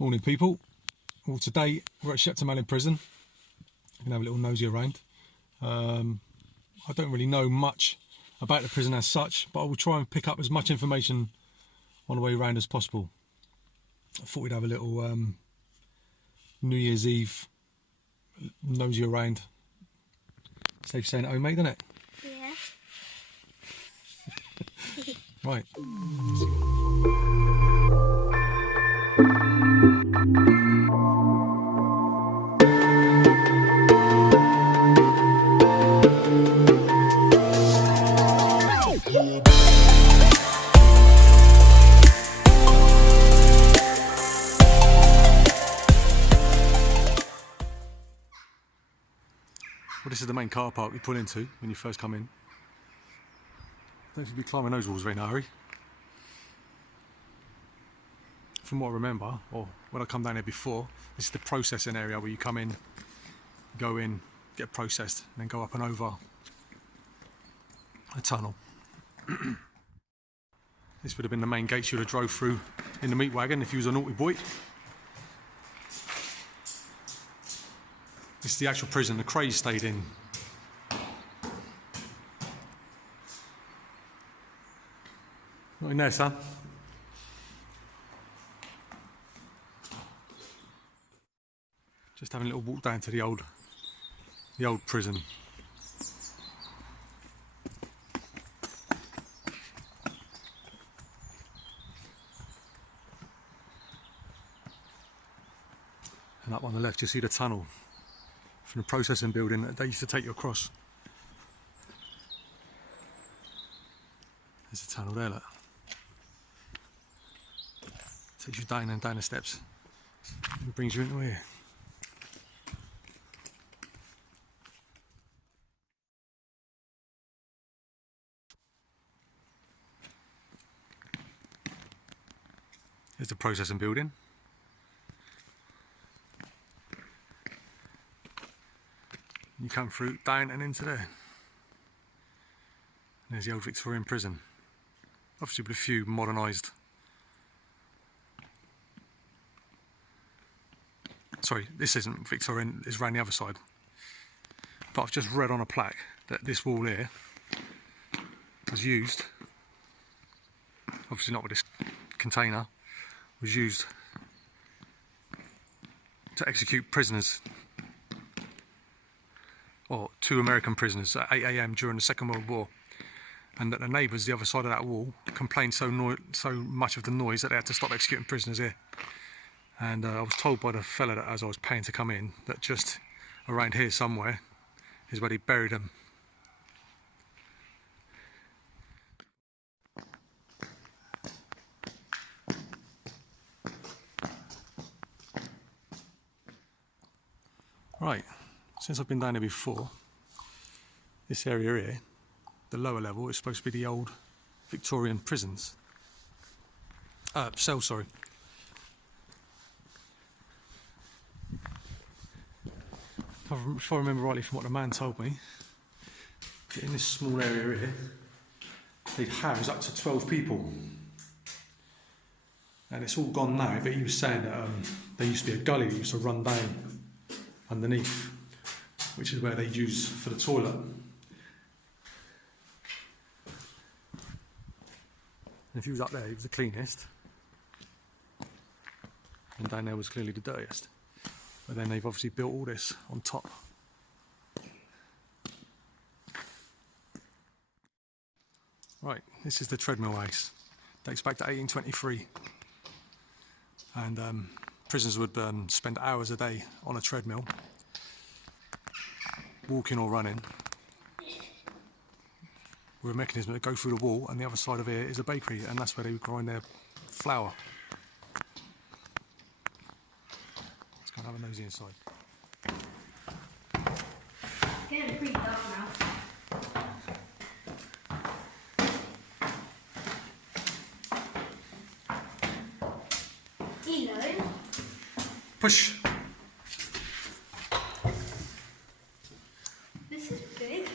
Morning people. Well, today we're at Shepton prison. You can have a little nosy around. I don't really know much about the prison as such, but I will try and pick up as much information on the way around as possible. I thought we'd have a little New Year's Eve nosy around. Safe saying at home, mate, isn't it? Yeah. Right. Well, this is the main car park you pull into when you first come in. Don't think you'll be climbing those walls very hurry. From what I remember, or when I come down here before, this is the processing area where you come in, go in, get processed, and then go up and over a tunnel. This would have been the main gates you would have drove through in the meat wagon if you was a naughty boy. This is the actual prison the Craze stayed in. Not in there, son. Just having a little walk down to the old prison. And up on the left you see the tunnel from the processing building that they used to take you across. There's a tunnel there, look. Takes you down and down the steps and brings you into here. There's the processing building. You come through, down and into there. And there's the old Victorian prison. Obviously with a few modernised... Sorry, this isn't Victorian, it's around the other side. But I've just read on a plaque that this wall here was used, obviously not with this container, was used to execute prisoners, or 2 American prisoners at 8 AM during the Second World War, and that the neighbours the other side of that wall complained so much of the noise that they had to stop executing prisoners here. And I was told by the fella that as I was paying to come in that just around here somewhere is where they buried them. Right, since I've been down here before, this area here, the lower level, is supposed to be the old Victorian prisons. Cells, sorry. If I remember rightly from what the man told me, in this small area here, they'd house up to 12 people. And it's all gone now, but he was saying that there used to be a gully that used to run down underneath, which is where they'd use for the toilet. And if he was up there, he was the cleanest. And down there was clearly the dirtiest. But then they've obviously built all this on top. Right, this is the Treadmill house. Dates back to 1823. And prisoners would spend hours a day on a treadmill, walking or running, with a mechanism that go through the wall, and the other side of here is a bakery, and that's where they would grind their flour. Let's go and have a nosy inside. It's getting pretty dark now. Hello. Push! This is big.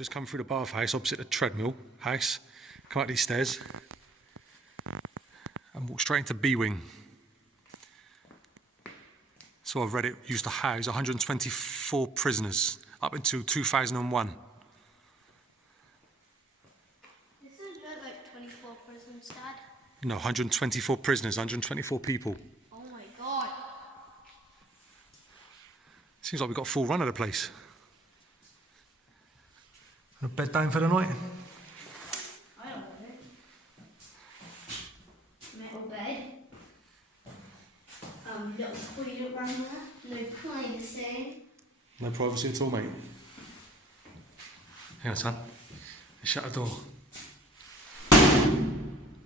just come through the bathhouse opposite the Treadmill house, come up these stairs and walk straight into B wing. So I've read it used to house 124 prisoners up until 2001. Isn't that like 24 prisons, Dad? No, 124 prisoners, 124 people. Oh my god. Seems like we've got a full run of the place. And a bed down for the night. I don't want it. Metal bed. Little toilet around there. No privacy. No privacy at all, mate. Hang on, son. Shut the door.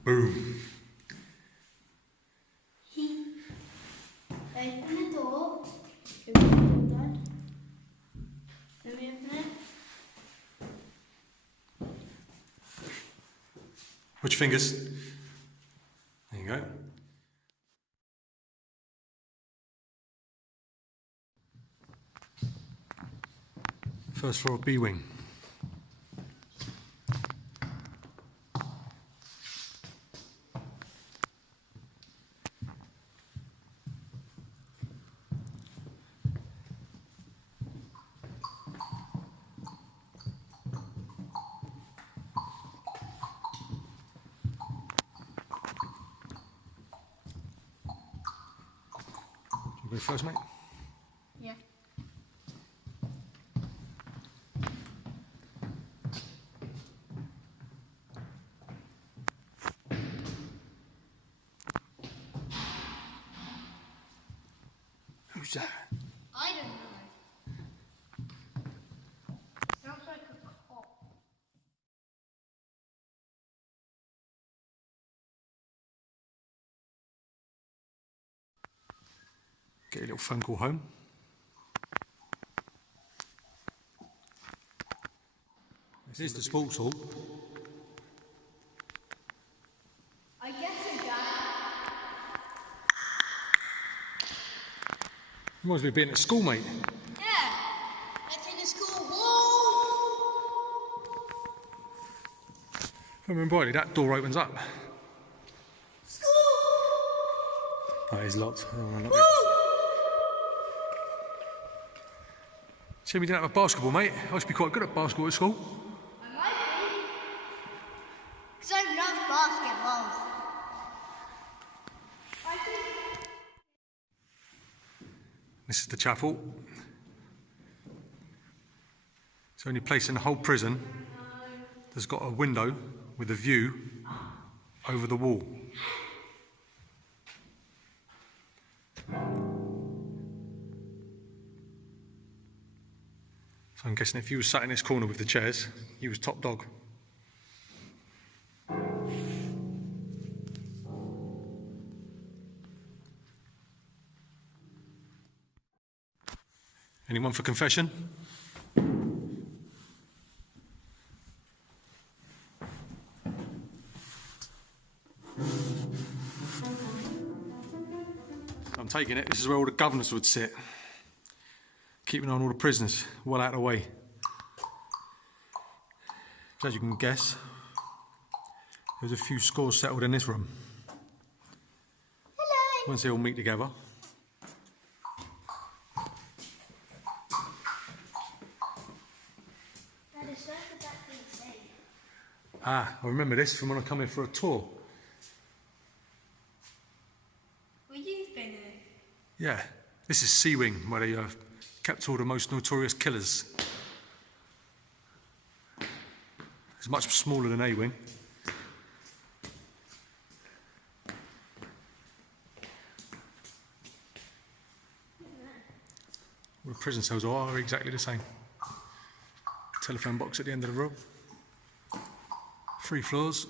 Boom. Open the door. Open the door, Dad. Let me open it. Watch your fingers. There you go. First floor of B wing. You go first, mate. Yeah. Who's that? I don't know. Sounds like a cop. Get your little phone call home. This is the sports hall. I guess so, Dad. Reminds me of being at school, mate. Yeah. That's in the school wall. If I remember rightly, that door opens up. School. Oh, it's locked. I don't want to Woo. lock it. See, we didn't have a basketball, mate. I used to be quite good at basketball at school. I might be. Because I love basketball. I think. This is the chapel. It's the only place in the whole prison that's got a window with a view over the wall. So I'm guessing if you were sat in this corner with the chairs, you was top dog. Anyone for confession? I'm taking it, this is where all the governors would sit. Keeping on all the prisoners, well out of the way. As you can guess, there's a few scores settled in this room. Hello. Once they all meet together. That is just the back thing to say. Ah, I remember this from when I come in for a tour. Well, you've been in. Yeah, this is C wing, where they kept all the most notorious killers. It's much smaller than A wing. All the prison cells are exactly the same. Telephone box at the end of the room. 3 floors.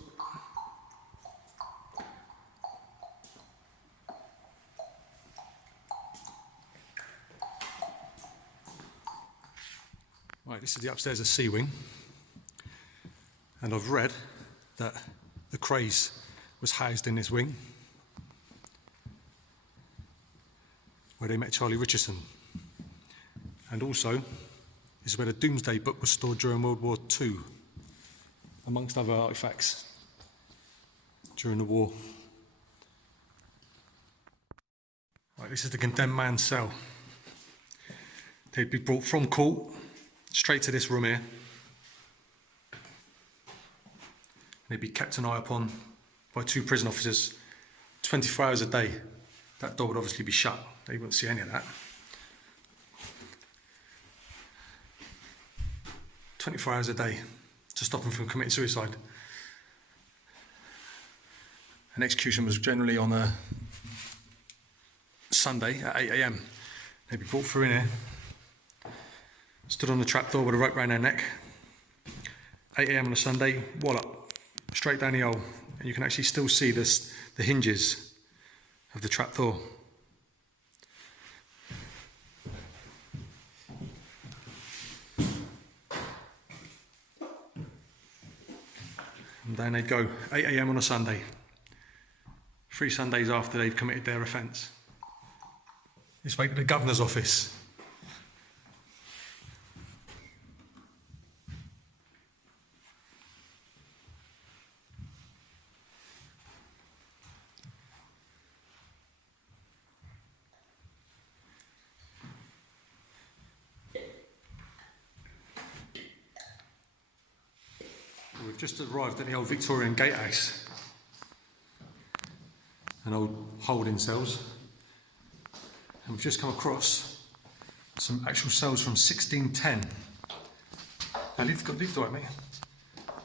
Right, this is the upstairs of C wing. And I've read that the Craze was housed in this wing, where they met Charlie Richardson. And also, This is where the Doomsday book was stored during World War II, amongst other artefacts during the war. Right, this is the condemned man's cell. They'd be brought from court straight to this room here. They'd be kept an eye upon by 2 prison officers 24 hours a day. That door would obviously be shut. They wouldn't see any of that. 24 hours a day to stop them from committing suicide. An execution was generally on a Sunday at 8 AM. They'd be brought through in here, stood on the trapdoor with a rope round their neck. 8 AM on a Sunday, wallop, straight down the hole. And you can actually still see the hinges of the trapdoor. And down they'd go, 8 AM on a Sunday. 3 Sundays after they've committed their offence. This way to the governor's office. We've just arrived at the old Victorian gatehouse. An old holding cells. And we've just come across some actual cells from 1610. Now leave the door at me.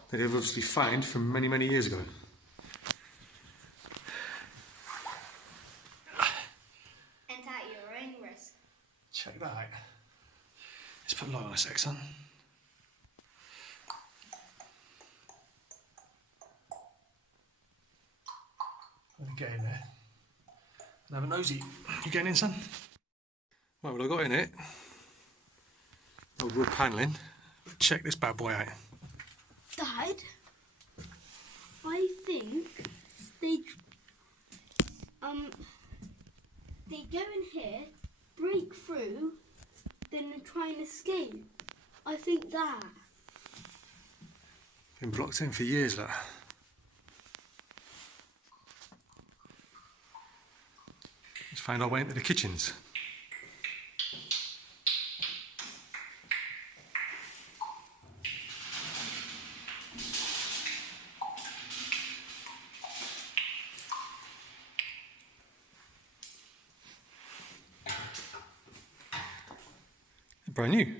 That they've obviously found from many, many years ago. And at your own risk. Check that out. Let's put a light on a sec, son. Let me get in there and have a nosy. You getting in, son? Right, well, I got in it. Old wood panelling. Check this bad boy out. Dad, I think they go in here, break through, then try and escape. I think that. Been blocked in for years, look. Just found our way into the kitchens. They're brand new.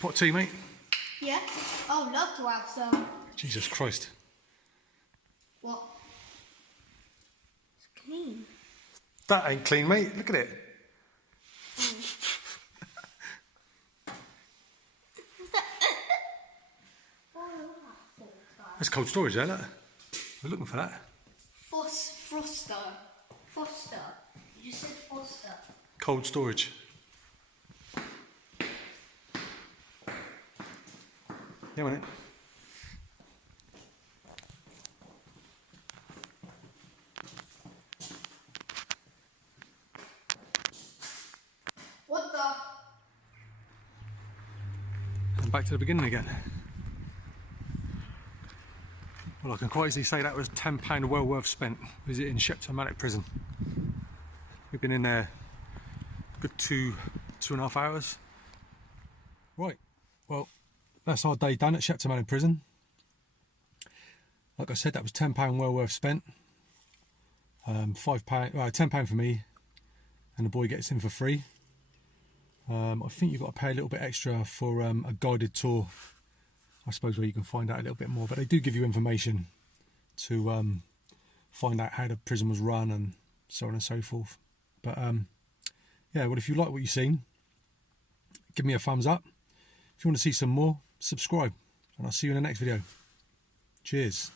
Pot tea, mate? Yeah? Oh, I'd love to have some. Jesus Christ. What? It's clean. That ain't clean, mate. Look at it. That's cold storage, there, look. We're looking for that. Foster. You just said Foster. Cold storage. Yeah, on it. What the? And back to the beginning again. Well, I can quite easily say that was £10 well worth spent visiting Shepton mallet prison. We've been in there a good 2.5 hours. Right, well, that's our day done at Shepton mallet prison. Like I said, that was £10 well worth spent. £10 for me, and the boy gets in for free. I think you've got to pay a little bit extra for a guided tour, I suppose, where you can find out a little bit more. But they do give you information to find out how the prison was run and so on and so forth. But yeah, well, if you like what you've seen, give me a thumbs up. If you want to see some more, subscribe, and I'll see you in the next video. Cheers.